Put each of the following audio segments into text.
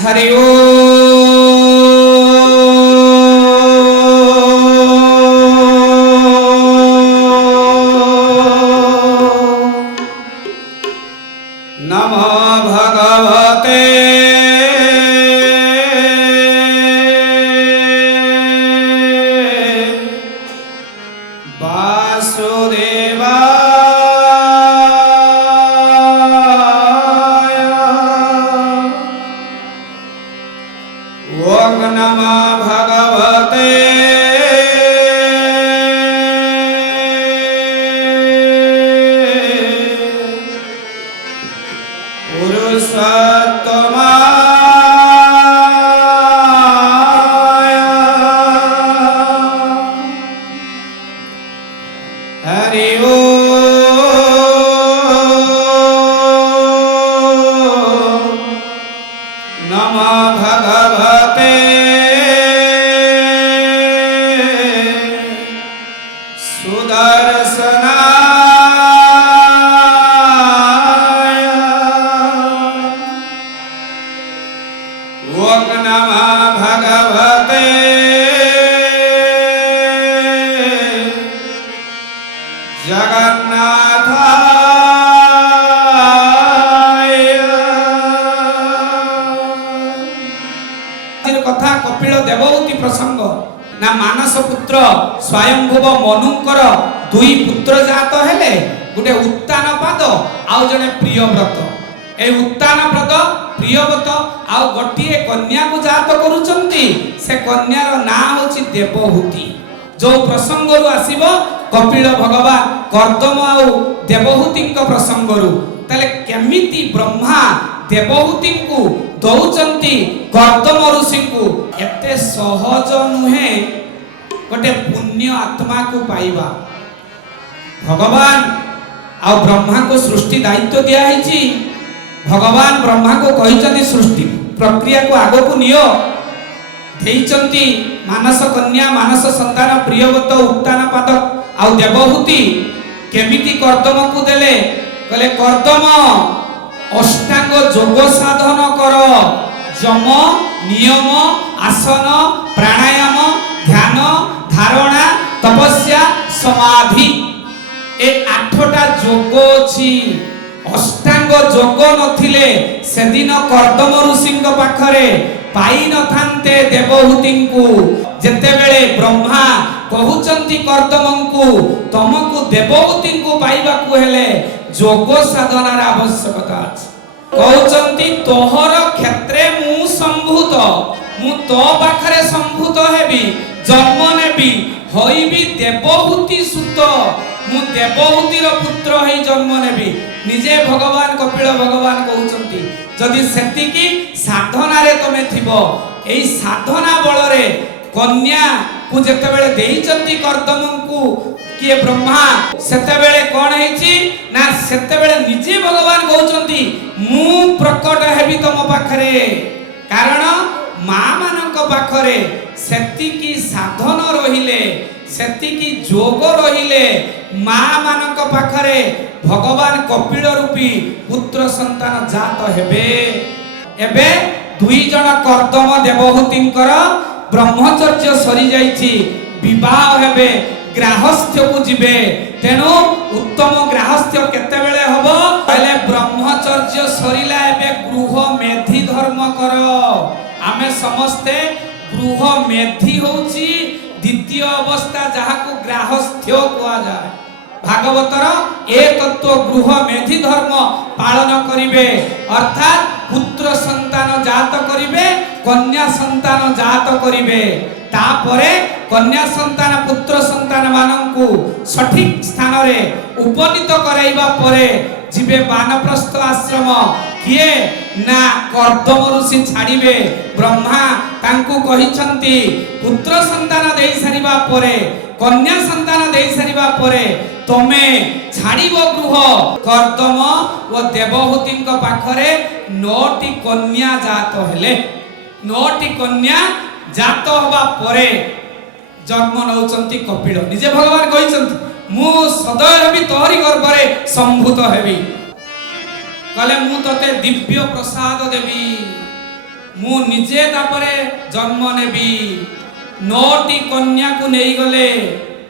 हरि ओम नमो भगवते ओम नमः भगवते पुरुषोत्तमाय हरि ओम नमः भगवते सुदर्शनाय ओम नमः भगवते जगन्नाथाय कथा कपिल देवहूति प्रसंग ना मानस पुत्र स्वयंभुव मनुंकर दुई पुत्र जात हेले गोटे उत्तान पाद आउ जने प्रियव्रत ए उत्तान व्रत प्रियव्रत आउ गोटिए कन्या को जात करूचंती से कन्यार ना होची देवहूति जो प्रसंग रु आसीबो कपिल भगवान कर्दम आउ देवहूति प्रसंग रु तले केमिति ब्रह्मा देवहूति को दौचंती कर्दम ऋषि को एते सहज नुहे गोटे पुण्य आत्मा को पाइबा भगवान आ ब्रह्मा को सृष्टि दायित्व दिया है भगवान ब्रह्मा को कहिचंती सृष्टि प्रक्रिया को आगो को नियो देइचंती मानस कन्या मानस संतान प्रियव्रत उत्तान पाद आ देवहूति केमिति कर्दम को देले कहले कर्दम अष्टांग योग साधन कर जम नियम आसन प्राणायाम ध्यान धारणा तपस्या समाधि ए आठटा योग अछि अष्टांग योग नथिले सेदिन कर्दम ऋषि पाखरे पाई न थांते देवहूति को जेते बेले ब्रह्मा कहउचंती कर्दम को तुमको देवहूति को पाइबा को हेले योग साधनार आवश्यकता अछि कहउचंती तोहर क्षेत्रे मु संभूत मु तो पाखरे संभूत हेबी जन्म नेबी होइबी देवहूति सुत मु देवहूतिर पुत्र है जन्म नेबी निजे भगवान कपिल भगवान कहउचंती जदि सेतिकी साधना रे तमे थिबो एई साधना बलरे कन्या को जेते बेले देइचंती कर्दम को किए ब्रह्मा सेते बेले कोन हेची ना सेते बेले निजे भगवान कहउचंती मु प्रकट हेबी तम पाखरे कारण मां मानक पाखरे सेतिकी साधन रहिले सेतिकी जोग रहिले मां मानक पाखरे भगवान कपिल रूपी पुत्र संतान जात हेबे एबे दुई जन कर्दम देवहूतिंकर ब्रह्मचर्य सरी जाइछि विवाह हेबे ग्राहस्थ्य को जिबे तेनु उत्तम ग्राहस्थ्य केते बेले हबो पहले ब्रह्मचर्य सरीला एबे गृह मेधी धर्म कर आमे समस्ते गृह मेधी होउची द्वितीय अवस्था जहा को ग्राहस्थ्य कुआ जाय भागवतर ए तत्व गृह मेधी धर्म पालन करिवे अर्थात पुत्र संतान जात करिवे कन्या संतान जात करिवे तापरे कन्या संतान पुत्र संतान माननकु सठिक स्थान रे उपनीत कराइबा परे जिबे वानप्रस्थ आश्रम किए ना कर्दम ऋषि छाड़िबे ब्रह्मा तांकु कहिसंती पुत्र संतान देई सारिबा परे कन्या संतान देई सारिबा परे तमे छाड़िबो गृह कर्दम व देवहूतिंक पाखरे 9टी कन्या जात हेले 9टी कन्या जात हवा परे जन्म नौचंती कपिल निजे भगवान कहिसंती मु सदय हेबी तोहरी गर्भरे संभूत हेबी कले मु तते दिव्य प्रसाद देवी मु निजे तापरे जन्म नेबी 9टी कन्या को नहीं गले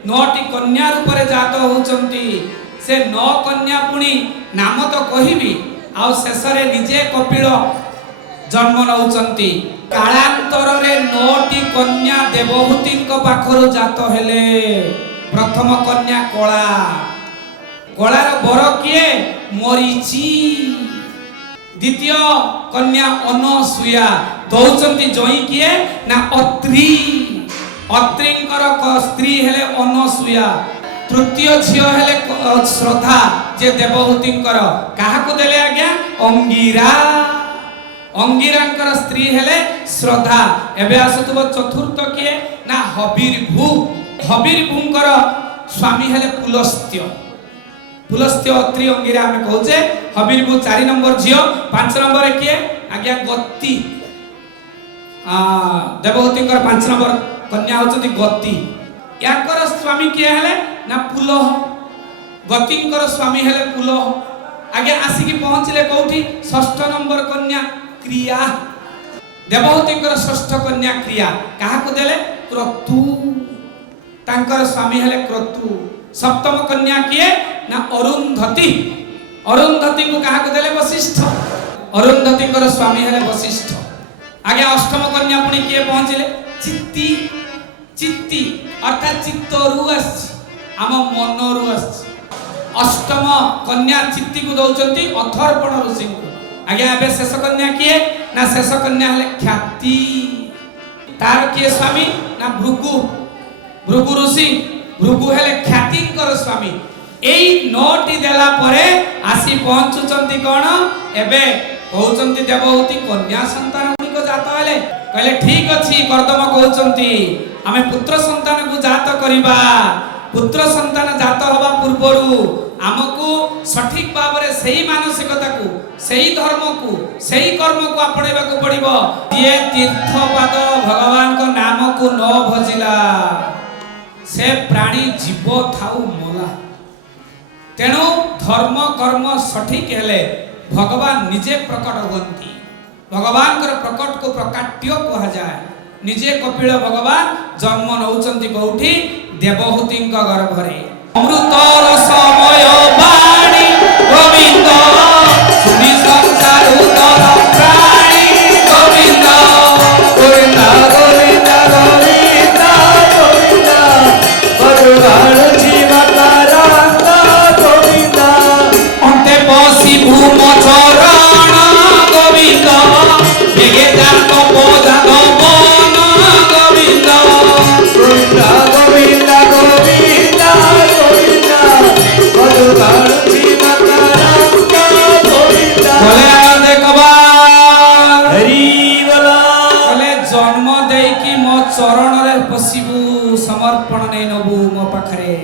9टी कन्या रूपरे जात होचंती से 9 कन्या पुणी नाम तो कहिबी आ शेष रे निजे कपिल जन्म नउचंती कालांतर रे 9टी कन्या देवहूति पाखरु जात हेले प्रथम कन्या कला कलार बर किए मरीची द्वितीय कन्या अनसुया दौचंती जई किए ना अत्रि अत्रिंकर स्त्री हेले अनसुया तृतीय झियो हेले श्रद्धा जे देवहूतिंकर काहाकु देले आज्ञा अंगिरा अंगिरांकर स्त्री हेले श्रद्धा एबे आसुतबो चतुर्थ किए ना हबीरभूंकर स्वामी हेले पुलस्त्य पुलस्त्य अत्रि अंगिरा हमें कहूचे हबीरभू 4 नंबर झियो 5 नंबर किए आज्ञा गति देवहूतिंकर 5 नंबर कन्या होचंती गति याकर स्वामी किए हेले ना पुलह गतिंकर स्वामी हेले पुलह आगे आसिकी पहुंचले कोठी 6 नंबर कन्या क्रिया देवहूतिंकर 6 कन्या क्रिया काहाकु देले क्रतु तांकर स्वामी हेले क्रतु सप्तम कन्या किए ना अरुंधति अरुंधति को काहाकु देले वशिष्ठ अरुंधतिंकर स्वामी हेले वशिष्ठ आगे अष्टम कन्या पुणी किए पहुंचले चित्ती चित्ती अर्थात चित्तरु आछि आम मनरु आछि अष्टम कन्या चित्ती को दौचंती अथर्पण ऋषि को आगे आबे शेष कन्या किए ना शेष कन्या हेले ख्याति तार किए स्वामी ना भृगु भृगु ऋषि भृगु हेले ख्यातिंकर स्वामी एई 9टी देला परे आसी पहुंचुचंती कोन एबे कहउचंती देवहूति कन्या संतान गुनिक जात हेले कहले ठीक अछि कर्दम कहउचंती आमे पुत्र संतान को जात करिबा पुत्र संतान जात होबा पूर्वरु आमको सठिक भाबरे सेही मानसिकता को सेही धर्म को सेही कर्म को आपणेबा को पड़िबो ये तीर्थपाद भगवान को नाम को न भजिला से प्राणी जीव थाउ मोला तेणु धर्म कर्म सठिक हेले भगवान निजे प्रकट होती भगवान कर प्रकट को प्रकाट्य कहा जाए निजे कपिल भगवान जन्म नउचंती कोठी देवहूतिंक गर्भरे अमृत रसमय वाणी गोविंद सुनि संसार उतर प्राणी गोविंद गोविंद गोविंद गोविंद गोविंद भगवान जीवकारांत गोविंद अंते बसी भूम चरण गोविंद बेगे जात पोजा मन गोविंद गोविंद गोविंद गोविंद गोविंद भगवान जीवकारांत गोविंद बोले आनंद कबार हरि बोला बोले जन्म देई कि मो चरण रे पसिबू समर्पण नै नबू मो पाखरे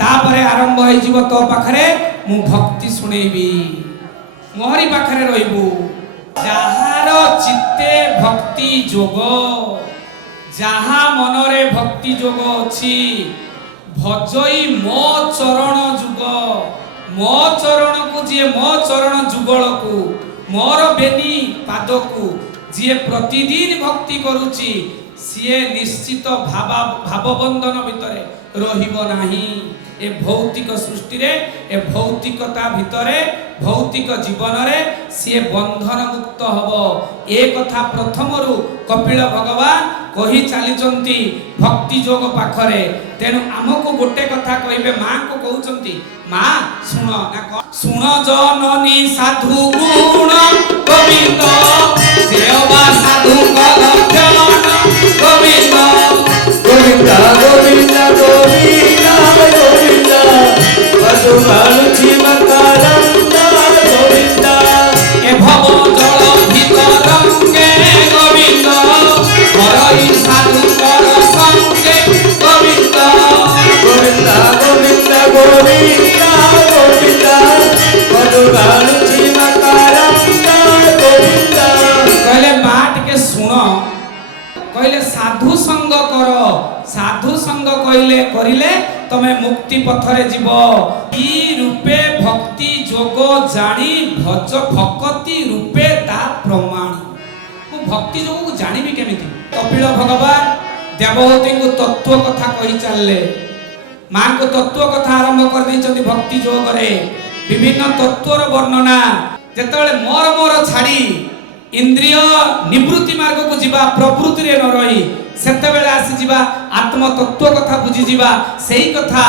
तापरे आरंभ होई जीव तो पाखरे मु भक्ति सुनेबी मोहरी पाखरे रहिबू जाहार चित्ते भक्ति जोग जहा मनरे भक्ति जोग अछि भजई मो चरण जुग मो चरण को जे मो चरण जुगल को मोर बेनी पाद को जे प्रतिदिन भक्ति करूची सिए निश्चित भावबंधन भितरे रहिबो नाही ए भौतिक सृष्टि रे ए भौतिकता भितरे भौतिक जीवन रे सिए बंधन मुक्त हबो ए कथा प्रथमरु कपिल भगवान कहि चालिचंती भक्ति जोग पाखरे तेनु हमको गोटे कथा कहिबे मां को कहउचंती मां सुनो ना सुन जननी साधु गुण गोविंद सेवा साधु लक्षण गोविंद गोविंद गोविंद गोविंद गोविंद भगवान जीवकारांत गोविंद ए भव जल भीतरंगे गोविंद हरई साधु कर संगे गोविंद गोविंद गोविंद गोविंद गोविंद भगवान जीवकारांत गोविंद कहले बाट के सुनो कहले साधु संग कर साधु संग कहले करिले तमे मुक्ति पथरे जीव ई रूपे भक्ति जोग जानी भज भक्ति रूपे ता प्रमाण भक्ति जो जानिबी केमिति कपिल भगवान देवहूति को तत्व कथा कहि चलले मां को तत्व कथा आरंभ कर दैछन्ति भक्ति जोग रे विभिन्न तत्वर वर्णना जेतबेले मोर मोर छाड़ी इंद्रिय निवृत्ति मार्ग को जीवा प्रवृत्ति रे न रही सेतेबेले आसी जीवा आत्म तत्व कथा बुझी जीवा सेही कथा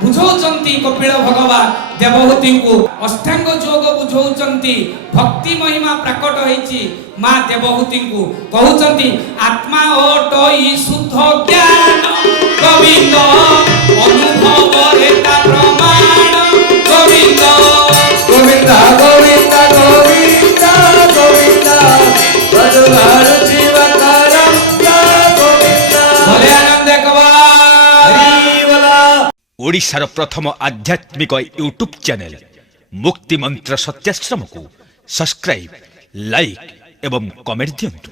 बुझौचंती कपिल भगवान देवहूति को अष्टांग योग बुझौचंती भक्ति महिमा प्रकट होईची मां देवहूति को कहउचंती आत्मा ओटई शुद्ध ज्ञान गोविंद अनुभव हेता प्रमाण गोविंद गोविंद गोविंद गोविंद गोविंद भजनार जीवकारम गोविंद भले आनंद ओडिशार प्रथम आध्यात्मिक यूट्यूब चैनल मुक्ति मंत्र सत्याश्रम को सब्सक्राइब लाइक एवं कमेंट दियंतु।